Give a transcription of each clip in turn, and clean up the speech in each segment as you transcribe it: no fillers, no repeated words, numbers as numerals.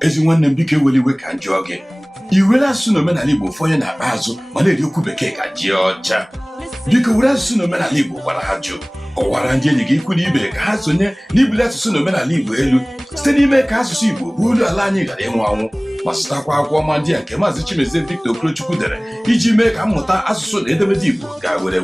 ezi nwanne m biko eweliwe ka njọ gị iwere asụsụ na omenala Igbo fọnye na-akpa azụ ma na-eri okwu bekee ka ji ọcha. Biko were asụsụ na omenala Igbo gwara ha jụ, kọwara ndị enyi gị ikwu na ibe ka ha sonye n'ibuli asụsụ na omenala Igbo elu site n'ime ka asụsụ Igbo ruo olu ala anyị ghara ịnwụ anwụ, ma zụtakwa akwụkwọ ọma ndị a nke Maazị Chimezie Victor Okorochukwu dere iji mee ka mmụta asụsụ na edemede Igbo gaa were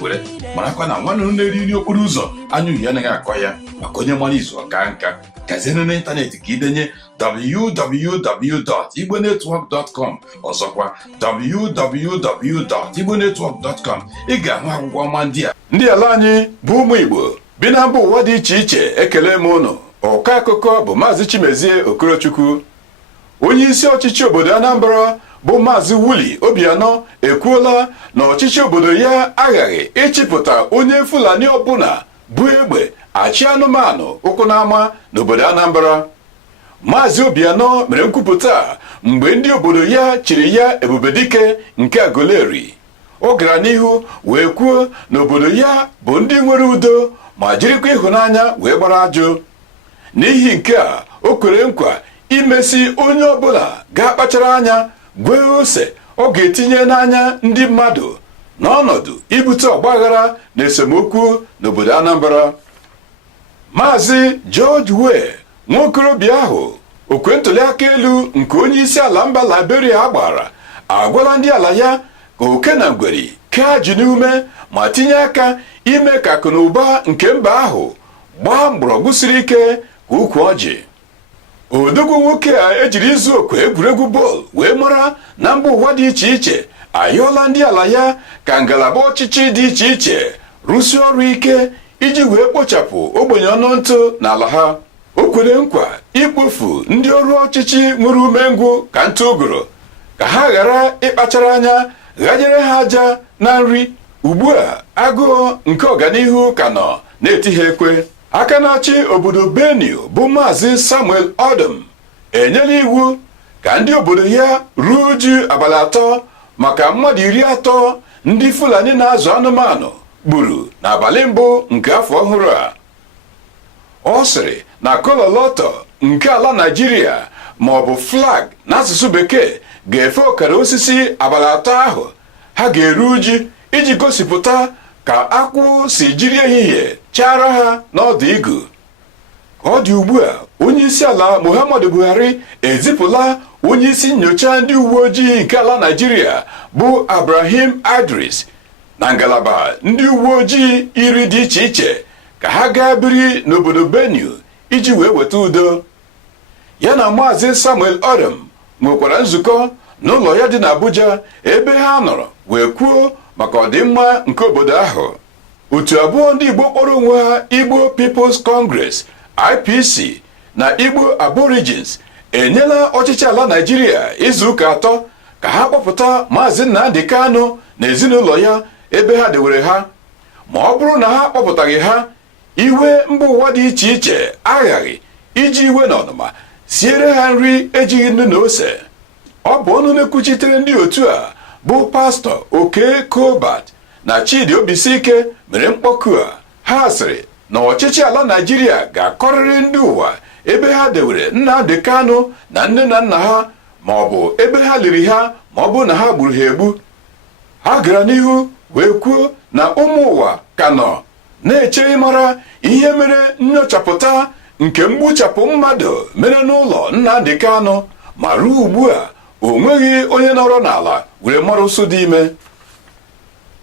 marakwa na nwanne na-eri nri okporo ụzọ anya uhie anaghị akọ ya, maka onye mara izu ọka nka. Gazienụ n'ịntanetị ka idenye www.igbonetwork.com, ọzọkwa www.igbonetwork.com. ị ga-ahụ akwụkwọ ọma ndị a. Ndị ala anyị bụ ụmụ Igbo bi na mba ụwa dị iche iche, ekele m ụnụ. Ọka akụkọ bụ Maazị Chimezie Okorochukwu. Onye isi ọchịchị obodo Anambra bụ Maazị Willie Obianọ ekwuola na ọchịchị obodo ya aghaghị ịchịpụta onye Fulani ọbụla bụ egbe achị anụmanụ ụkwụ n'ama n'obodo Anambra. Maazị Obianọ mere nkwupụta mgbe ndị obodo ya chiri ya Ebubedike nke Aguleri. Ọ gara n'ihu wee kwuo na obodo ya bụ ndị nwere udo ma jirikwa ịhụnanya wee gbara ajụ. N'ihi nke a, o kwere nkwa imesi onye ọbụla ga-akpachara anya gwee ose ọ ga-etinye n'anya ndị mmadụ n'ọnọdụ ibute ọgbaghara na esemokwu n'obodo Anambra. Maazị George Weah, nwaokorobịa ahụ okwe ntụliaka elu nke onye isi ala mba Liberia gbara, agwala ndị ala ya ka oke na ngweri kee ji n'ume ma tinye aka ime ka akụ na ụba nke mba ahụ gbaa mgbọrọgwụ siri ike ka ukwu ọjị. Odogwu nwoke a ejiri izu okwe egwuregwu bọọlụ wee mara na mba ụwa dị iche iche ayọọla ndị ala ya ka ngalaba ọchịchị dị iche iche rụsie ọrụ ike iji wee kpochapụ ogbenye ọnụ ntụ n'ala ha. O kwere nkwa ikpofu ndị ọrụ ọchịchị nwere umengwụ ka ntụ ụgụrụ ka ha ghara ịkpachara anya ghanyere ha aja na nri. Ugbu a agụụ nke ọganihu ka nọ na-eti ha ekwe. Aka na-achị obodo Benue bụ Maazị Samuel Odom enyela iwu ka ndị obodo ya ruo uju abalị 3 maka mmadụ 30 ndị Fulani na-azụ anụmanụ gburu n'abalị mbụ nke afọ ọhụrụ a. Ọ sịrị na kololọtọ nke ala Naịjirịa ma ọ bụ flag n'asụsụ bekee ga-efe ọkara osisi abalị 3 ahụ ha ga-eru uju iji gosipụta ka akwụ si jiri ehihie chara ha n'ọdụ igu. Ka ọ dị ugbu a, onye isi ala Muhammadu Buhari ezipụla onye isi nnyocha ndị uwe ojii nke ala Naịjirịa bụ Abraham Idris na ngalaba ndị uwe ojii 10 dị iche iche ka ha gaa biri n'obodo Benue iji wee weta udo. Ya na Maazị Samuel Odom nwekwara nzukọ n'ụlọ ya dị n'Abuja ebe ha nọrọ wee kwuo maka ọdịmma nke obodo ahụ. Otu abụọ ndị Igbo kpọrọ onwe ha Igbo People's Congress IPC na Igbo Aborigines enyela ọchịchị ala Naịjirịa izu ụka 3 ka ha kpọpụta Maazị Nnamdi Kanu na ezinụlọ ya ebe ha dewere ha. Ma ọ bụrụ na ha kpọpụtaghị ha, iwe mba ụwa dị iche iche aghaghị iji iwe na ọnụma siere ha nri ejighị nnu na ose. Ọ bụ ọnụ na-ekwuchitere ndị otu a bụ Pastọ Oke Kobat na Chidi Obisike mere mkpọku a. Ha sịrị na ọchịchị ala Naịjirịa ga-akọrịrị ndị ụwa ebe ha dewere Nnamdi Kanu na nne na nna ha, ma ọ bụ ebe ha liri ha ma ọ bụ na ha gburu ha egbu. Ha gara n'ihu wee kwuo na ụmụ ụwa ka nọ na-eche ịmara ihe mere nnyochapụta nke mgbuchapụ mmadụ mere n'ụlọ Nnamdi Kanu, ma ruo ugbu a o nweghị onye nọrọ n'ala were mara ụsụ dị ime.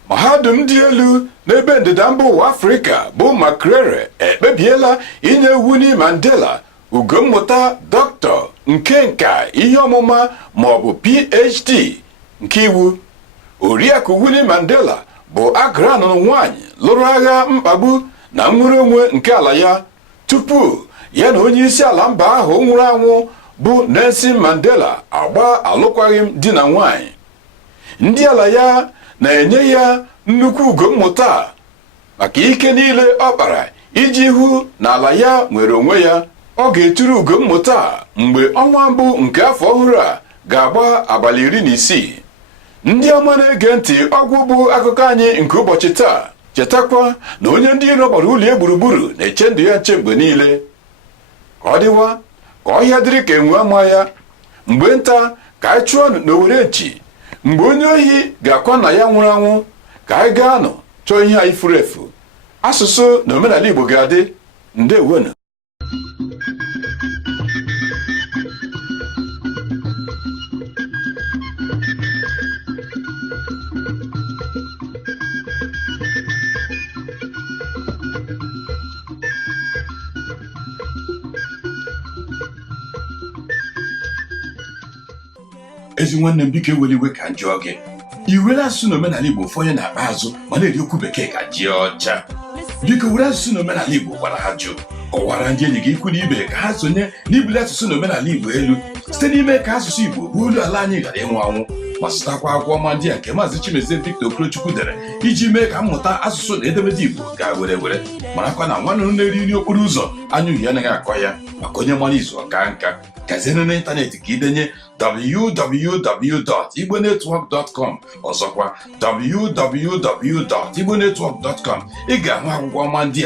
Mahadum dị elu n'ebe ndịda mba ụwa Afrịka bụ Makerere ekpebiela inye Winnie Mandela ugo mmụta dọkịta nke nka ihe ọmụma ma ọ bụ PhD nke iwu. Oriakụ Winnie Mandela bụ agranụ nwanyị lụrụ agha mkpagbu na nnwere onwe nke ala ya tupu ya na onye isi ala mba ahụ nwụrụ anwụ bụ Nelson Mandela agba alụkwaghịm di na nwanyị. Ndị ala ya na-enye ya nnukwu ugo mmụta maka ike niile ọ kpara iji hụ na ala ya nwere onwe ya. Ọ ga-eturu ugo mmụta mgbe ọnwa mbụ nke afọ ọhụrụ a ga-agba abalị 16. Ndị ọma na-ege ntị, ọgwụ bụ akụkọ anyị nke ụbọchị taa. Chetakwa na onye ndị iro gbara ụlọ gburugburu na-eche ndụ ya nche mgbe niile. Ka ọ dịwa ka ọhịa dịrị ka enwe ama ya, mgbe nta ka anyị chụọ n'owere nchi, mgbe onye ohi ga-akwa na ya nwụrụ anwụ ka anyị gaa nọ chọọ ihe anyị furu efu. Asụsụ na omenala Igbo ga-adị. Ndewonu. ezi nwanne m biko eweli iwe ka njọ gị. Iwere asụsụ na omenala Igbo ụfọdụ na-akpa azụ ma na-eri okwu bekee ka ji ọcha. Biko were asụsụ na omenala Igbo gwara ha jụ. Kọwara ndị enyi gị ikwu na ibe ka ha sonye n'ibuli asụsụ na omenala Igbo elu site n'ime ka asụsụ Igbo bụ olu ala anyị ghara ịnwụ anwụ, ma sụtakwa akwụkwọ ọma ndị a nke Maazị Chimezie Victor Okorochukwu dere iji mee ka mmụta asụsụ na edemede Igbo gaa were were. Marakwa na nwanne na-eri nri okporo ụzọ anya uhie anaghị akọ ya, maka onye mara izu ọka nka. Gazienụ n'ịntanetị ka idenye www.igbonetwork.com, ọzọkwa www.igbonetwork.com. Ị ga-ahụ akwụkwọ ọma ndị a